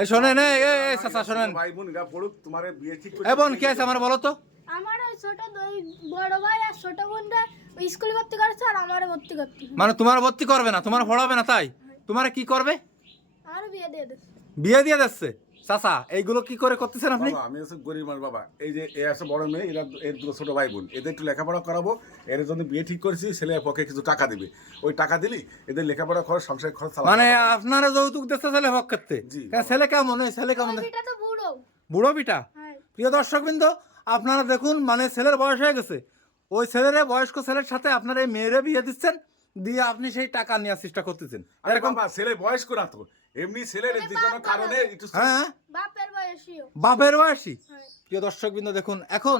এই শোনেন, এই চাচা শোনেন, ভাই বোন এরা পড়ুক, তোমার বিয়ে ঠিক এ বোন কি আছে আমার বলো তো। আমার ওই ছোট দুই বড় ভাই আর ছোট বোনরা স্কুলে ভর্তি করেছে আর আমারে ভর্তি করতে হবে। মানে তোমার ভর্তি করবে না, তোমার পড়াবে না, তাই তোমার কি করবে? আর বিয়ে দিয়ে দেবে। বিয়ে দিয়ে দিচ্ছে চাচা। এইগুলো কি করে করতেছেন আপনি? বাবা আমি হচ্ছে গরিব মানুষ বাবা। এই যে এ আছে বড় মেয়ে, এরা এর দুটো ছোট ভাই বোন, এদের একটু লেখাপড়া করাবো। এর জন্য বিয়ে ঠিক করেছি, ছেলের পক্ষে কিছু টাকা দিবে। ওই টাকা দিলি এদের লেখাপড়া খরচ, সংসার খরচ চালাতে মানে পারবো। আপনারা যৌতুক দিচ্ছে ছেলে পক্ষে? জি, ছেলে কেমন? ছেলে কেমন? ওই বিটা তো বুড়ো। বুড়ো বিটা। হ্যাঁ। প্রিয় দর্শকবৃন্দ, আপনারা দেখুন, মানে ছেলের বয়স হয়ে গেছে, ওই ছেলের বয়স্ক ছেলের সাথে আপনারা এই মেয়েরে বিয়ে দিচ্ছেন, দিয়ে আপনি সেই টাকা নেওয়ার চেষ্টা করতেছেন আরে এরকম। বাবা ছেলে বয়স্ক না তো, এমনি ছেলের যে কোনো কারণে একটু হ্যাঁ, বাপের বয়সীও। বাপের বয়সী। হ্যাঁ। প্রিয় দর্শকবৃন্দ দেখুন, এখন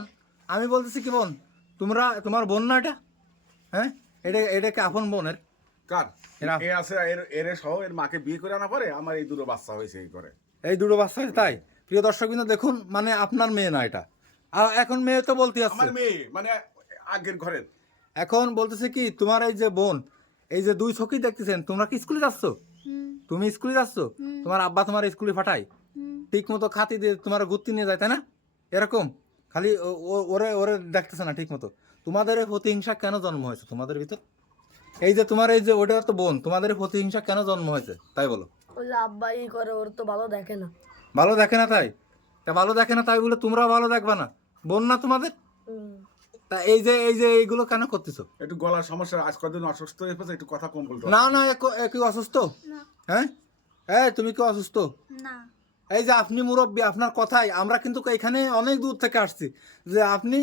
আমি বলতেছি কি বোন, তোমার বোন না এটা? হ্যাঁ, এটা কি আপন বোনের? কার এরা- এ আছে এর সহ এর মাকে বিয়ে করে আনা পরে আমার এই দুটো বাচ্চা হয়েছে এই করে। এই দুটো বাচ্চা আছে, তাই? প্রিয় দর্শকবৃন্দ দেখুন, মানে আপনার মেয়ে না এটা। আর এখন মেয়ে তো বলতে আসছে, আমার মেয়ে মানে আগের ঘরের। এখন বলতেছে কি, তোমার এই যে বোন, এই যে দুই চোখই দেখতেছেন, তোমরা কি স্কুলে যাচ্ছ? হুম তুমি স্কুলে যাচ্ছ? তোমার আব্বা তোমার স্কুলে পাঠায়, হুম। ঠিক মতো খাতি দিয়ে তোমার ঘুরতে নিয়ে যায়, তাই না? এরকম খালি ওরে ওরে দেখতেছে না ঠিক মতো। তোমাদের এই প্রতিহিংসা কেন জন্ম হয়েছে তোমাদের ভিতর? এই যে তোমার এই যে ওটা তো বোন, তোমাদের এই প্রতিহিংসা কেন জন্ম হয়েছে তাই বলো? ওই যে আব্বা ই করে, ওর তো ভালো দেখে না। ভালো দেখে না তাই? তা ভালো দেখে না তাই বলে তোমরাও ভালো দেখবা না? বোন না তোমাদের? হুম। তা এই যে এইগুলো কেন করতেছো? একটু গলার সমস্যা, আজ কদিন অসুস্থ হয়ে পড়েছে, একটু কথা কম বলতে হবে। না না, এ কি অসুস্থ? না হ্যাঁ, এই তুমি কি অসুস্থ? না। এই যে আপনি মুরব্বী, আপনার কথাই আমরা কিন্তু এখানে অনেক দূর থেকে আসছি, যে আপনি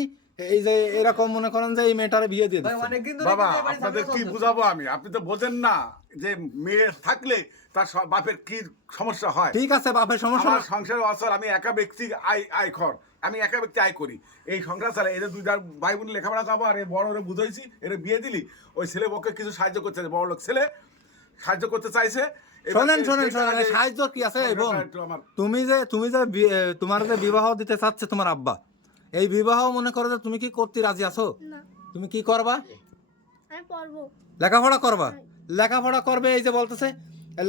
এই যে এরকম মনে করেন যে এই মেয়েটারে বিয়ে দিয়ে দিচ্ছেন। বাবা আপনাদের কি বুঝাবো আমি, আপনি তো বোঝেন না যে মেয়ে থাকলে তার বাপের কি সমস্যা হয়। ঠিক আছে, বাপের সমস্যা আমার না। সংসার অসর, আমি একা ব্যক্তি আয় খর, আমি একা ব্যক্তি আয় করি। এই সংসার চালে এদের দুই ভাই বোন লেখাপড়া যাবো, আর এই বড় ওরা বুঝাইছি, এরা বিয়ে দিলি ওই ছেলে পক্ষে কিছু সাহায্য করতে, বড় লোক ছেলে সাহায্য করতে চাইছে। এবার শোনেন শোনেন এই শোনেন, এই টাকা সাহায্য কি আছে? এই বোন, একটু আমার তুমি যে তোমার যে বিবাহ দিতে চাচ্ছে তোমার আব্বা, এই বিবাহ মনে করো যে তুমি কি করতে রাজি আছো? না তুমি কি করবা? আমি পড়বো। লেখাপড়া করবা? লেখাপড়া করবে, এই যে বলতেছে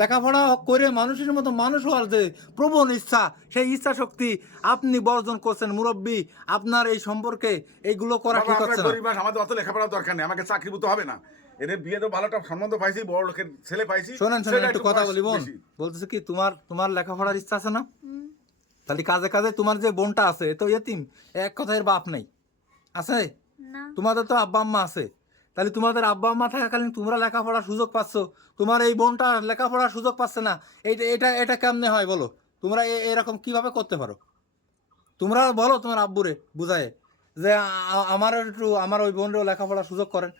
লেখাপড়া করে মানুষের মতো মানুষ হওয়ার যে প্রবল ইচ্ছা, সেই ইচ্ছা শক্তি আপনি বর্জন করছেন মুরব্বী। আপনার এই সম্পর্কে এইগুলো করা বাবা, ঠিক আমরা হচ্ছে না। গরিব মানুষ, আমাদের অত লেখাপড়ার দরকার নেই, আমাকে চাকরিভূত হবে না। এদের বিয়ে তো ভালোটা সম্বন্ধ পাইছি, বড় লোকের ছেলে পাইছি। শোনেন শোনেন, ছেলেটা একটু একটু কথা বয়স বলি বোন। বেশি। বলতেছে কি, তোমার লেখাপড়ার ইচ্ছা আছে না? হুম। তাহলে কাজে কাজে তোমার যে বোনটা আছে, এ তো এতিম, এক কথায় বাপ নেই, আছে? না। তোমাদের তো আব্বা আম্মা আছে, তাহলে তোমাদের আব্বা আম্মা থাকাকালীন তোমরা লেখাপড়ার সুযোগ পাচ্ছ, তোমার এই বোনটা লেখাপড়ার সুযোগ পাচ্ছে না। এইটা এটা এটা কেমনে হয় বলো? তোমরা এরকম কিভাবে করতে পারো? তোমরা বলো তোমার আব্বুরে বুঝায় যে আমার একটু আমার ওই বোনরেও লেখাপড়ার সুযোগ করেন।